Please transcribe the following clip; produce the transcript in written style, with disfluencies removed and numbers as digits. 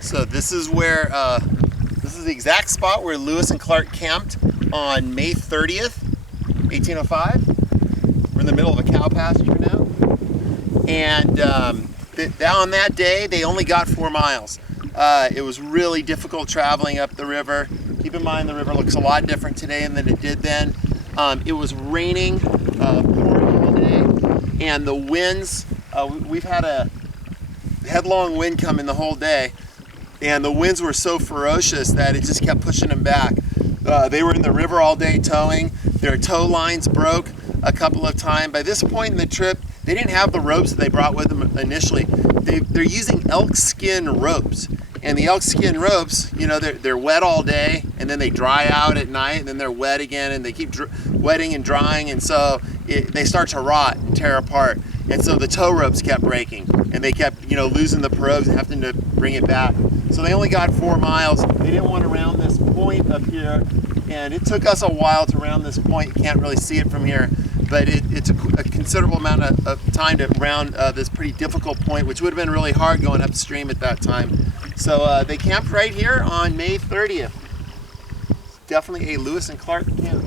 So this is where, this is the exact spot where Lewis and Clark camped on May 30th, 1805. We're in the middle of a cow pasture now. And on that day, they only got 4 miles. It was really difficult traveling up the river. Keep in mind the river looks a lot different today than it did then. It was raining, pouring all day, and the winds, we've had a headlong wind coming the whole day, and the winds were so ferocious that it just kept pushing them back. They were in the river all day towing. Their tow lines broke a couple of times. By this point in the trip, they didn't have the ropes that they brought with them initially. They're using elk skin ropes. And the elk skin ropes, you know, they're wet all day, and then they dry out at night, and then they're wet again, and they keep wetting and drying, and so they start to rot and tear apart. And so the tow ropes kept breaking, and they kept, you know, losing the pirogues and having to bring it back. So they only got 4 miles. They didn't want to round this point up here, and it took us a while to round this point. You can't really see it from here, but it took a considerable amount of time to round this pretty difficult point, which would have been really hard going upstream at that time. So they camped right here on May 30th. It's definitely a Lewis and Clark camp.